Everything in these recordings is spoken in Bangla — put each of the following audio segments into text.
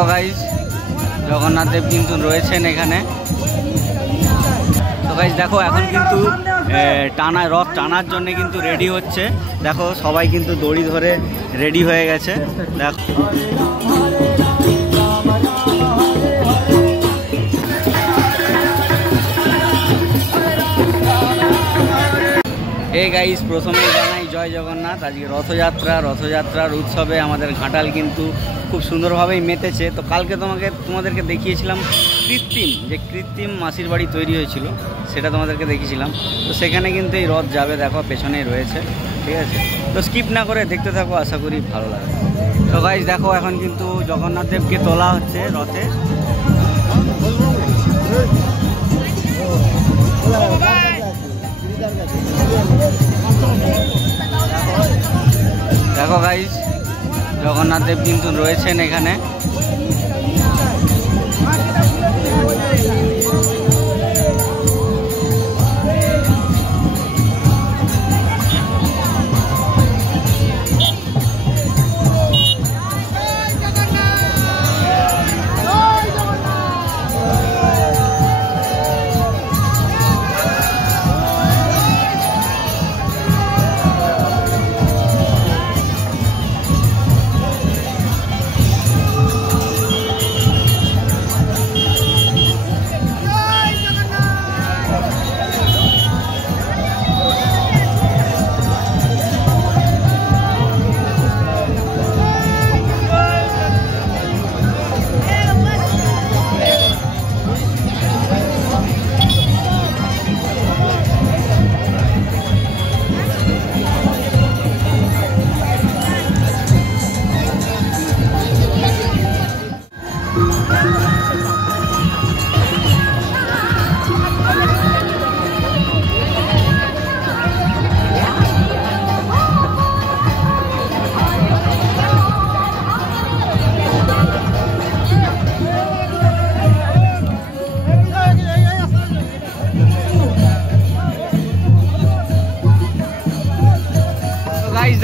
দেখো গাইস জগন্নাথ দেব কিন্তু রয়েছেন এখানে। তো গাইস দেখো এখন কিন্তু রথ টানার জন্য কিন্তু রেডি হচ্ছে। দেখো সবাই কিন্তু দড়ি ধরে রেডি হয়ে গেছে। দেখো এই গাইস প্রথমে জানাই জয় জগন্নাথ। আজকে রথযাত্রার উৎসবে আমাদের ঘাটাল কিন্তু খুব সুন্দরভাবেই মেতেছে। তো কালকে তোমাদেরকে দেখিয়েছিলাম কৃত্রিম মাসির বাড়ি তৈরি হয়েছিল, সেটা তোমাদেরকে দেখিয়েছিলাম। তো সেখানে কিন্তু এই রথ যাবে, দেখো পেছনেই রয়েছে, ঠিক আছে। তো স্কিপ না করে দেখতে থাকো, আশা করি ভালো লাগবে। তো গাইস দেখো এখন কিন্তু জগন্নাথ দেবকে তোলা হচ্ছে রথে। দেখো গাইস জগন্নাথ দেব কিন্তু রয়েছেন এখানে।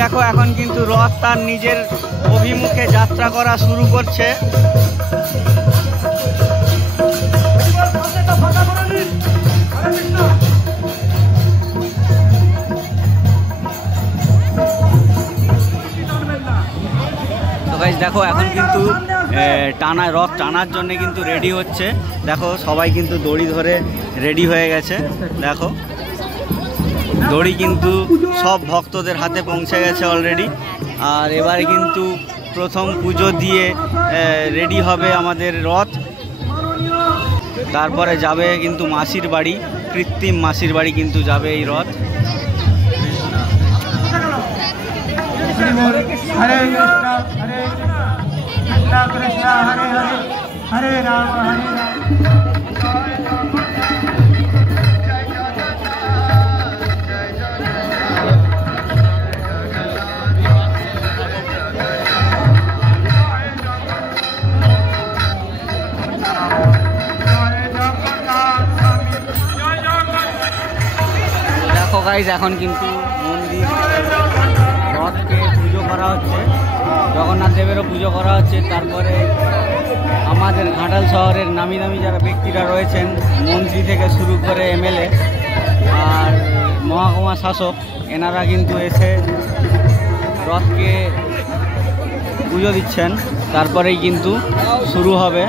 দেখো এখন কিন্তু রথ তার নিজের অভিমুখে যাত্রা করা শুরু করছে। তো গাইস দেখো এখন কিন্তু রথ টানার জন্য কিন্তু রেডি হচ্ছে। দেখো সবাই কিন্তু দড়ি ধরে রেডি হয়ে গেছে। দেখো দড়ি কিন্তু সব ভক্তদের হাতে পৌঁছে গেছে অলরেডি। আর এবারে কিন্তু প্রথম পুজো দিয়ে রেডি হবে আমাদের রথ। তারপরে যাবে কিন্তু মাসির বাড়ি, কৃত্রিম মাসির বাড়ি কিন্তু যাবে এই রথ। হরে কৃষ্ণ হরে কৃষ্ণ হরে হরে হরে রাম হরে রাম। দেখো গাইস এখন কিন্তু মন্দির রথকে পুজো করা হচ্ছে, জগন্নাথ দেবেরও পুজো করা হচ্ছে। তারপরে আমাদের ঘাটাল শহরের নামি দামি যারা ব্যক্তিরা রয়েছেন, মন্ত্রী থেকে শুরু করে এমএলএ আর মহকুমা শাসক, এনারা কিন্তু এসে রথকে পুজো দিচ্ছেন। তারপরেই কিন্তু শুরু হবে।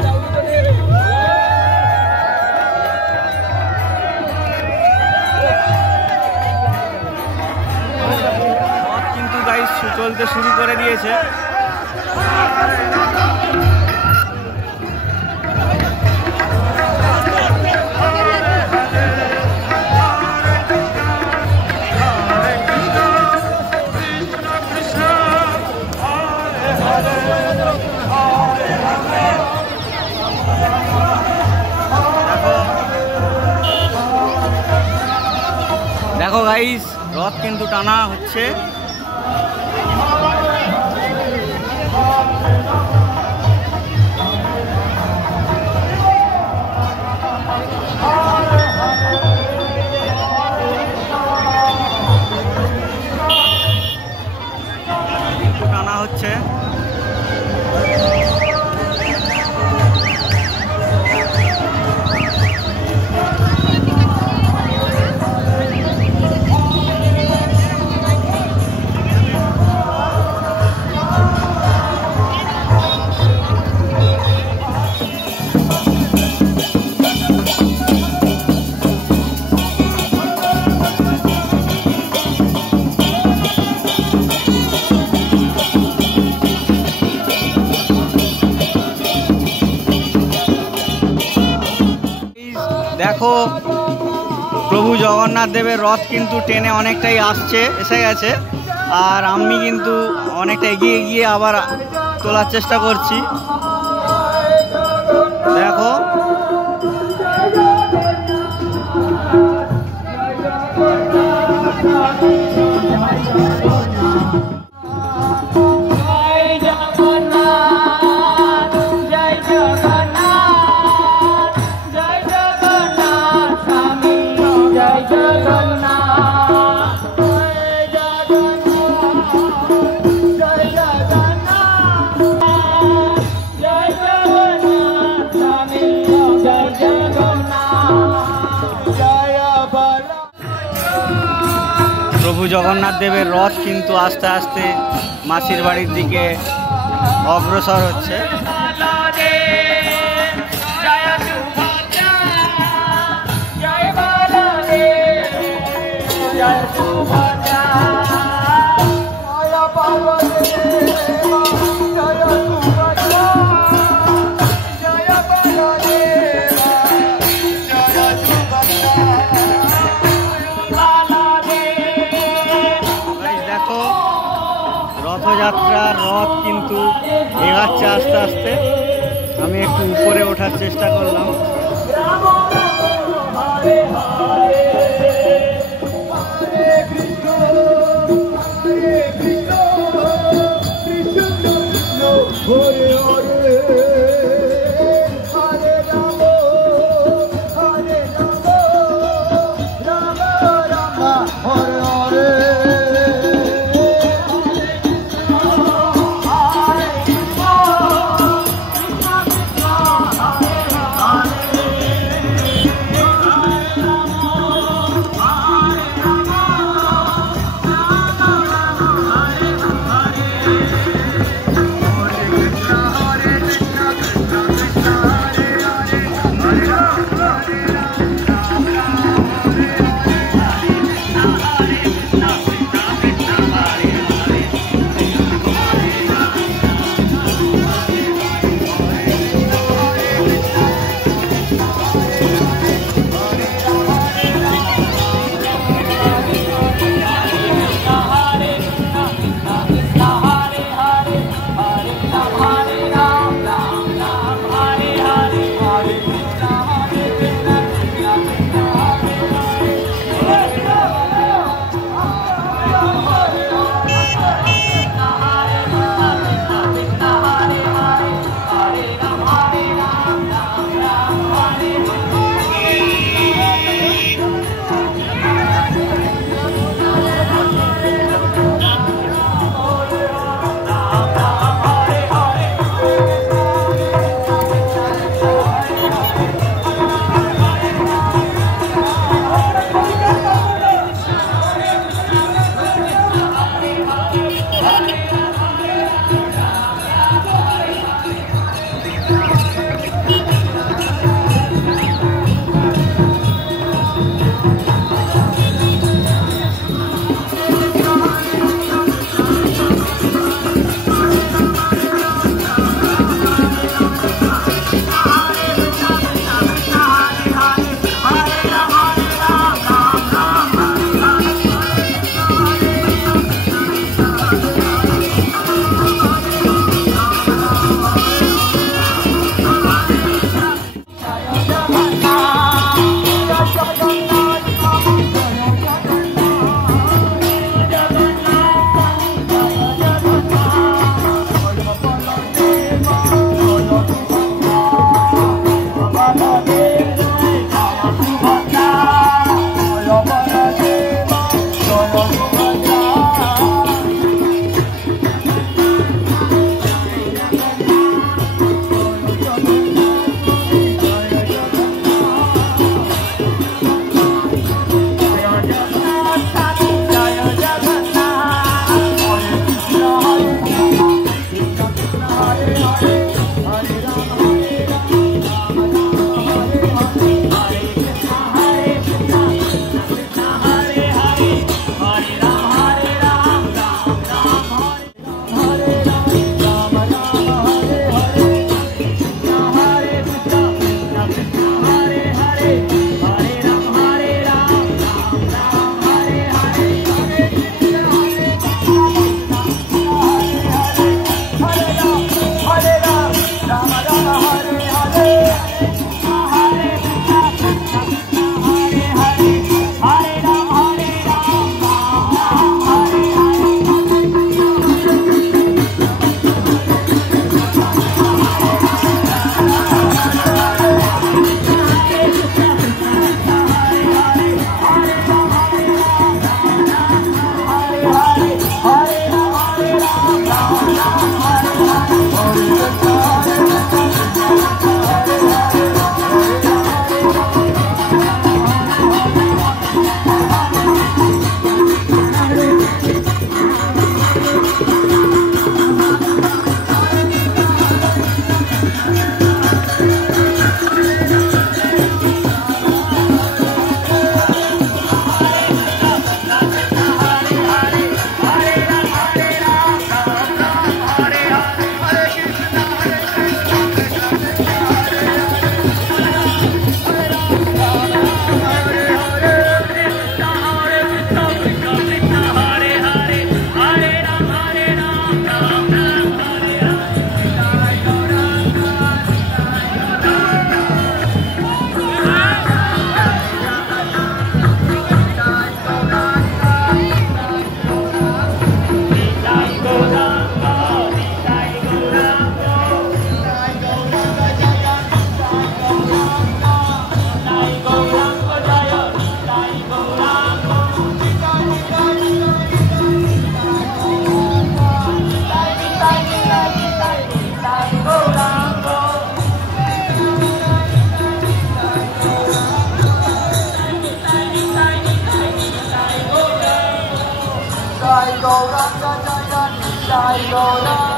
চলতে শুরু করে দিয়েছে। দেখো গাইস রথ কিন্তু টানা হচ্ছে। টানা হচ্ছে। দেখো প্রভু জগন্নাথ দেবের রথ কিন্তু ট্রেনে অনেকটাই এসে গেছে, আর আমি কিন্তু অনেকটা এগিয়ে গিয়ে আবার তোলার চেষ্টা করছি। দেখো প্রভু জগন্নাথ দেবের রথ কিন্তু আস্তে আস্তে মাসির বাড়ির দিকে অগ্রসর হচ্ছে। রথযাত্রার রথ কিন্তু এগাচ্ছে আস্তে আস্তে। আমি একটু উপরে ওঠার চেষ্টা করলাম।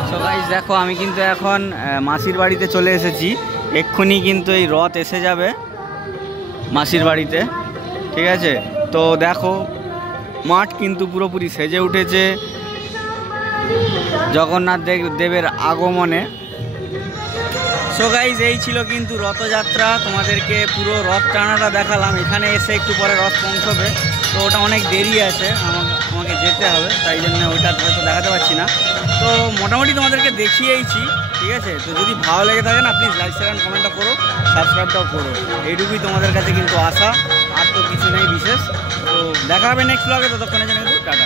সো গাইস দেখো আমি কিন্তু এখন মাসির বাড়িতে চলে এসেছি। এক্ষুনি কিন্তু এই রথ এসে যাবে মাসির বাড়িতে, ঠিক আছে? তো দেখো মাঠ কিন্তু পুরোপুরি সেজে উঠেছে জগন্নাথ দেবের আগমনে। সো গাইস এই ছিল কিন্তু রথযাত্রা, তোমাদেরকে পুরো রথ টানাটা দেখালাম। এখানে এসে একটু পরে রথ পৌঁছবে, তো ওটা অনেক দেরি আছে, আমাকে যেতে হবে, তাই জন্য ওইটা হয়তো দেখাতে পারছি না। তো মোটামুটি তোমাদেরকে দেখিয়েইছি, ঠিক আছে? তো যদি ভালো লেগে থাকে না, প্লিজ লাইক শেয়ার কমেন্টটা করো, সাবস্ক্রাইবটাও করো। এইটুকুই তোমাদের কাছে কিন্তু আশা, আর তো কিছু নেই বিশেষ। তো দেখা হবে নেক্সট ব্লগে, ততক্ষণের জন্য কিন্তু টাটা।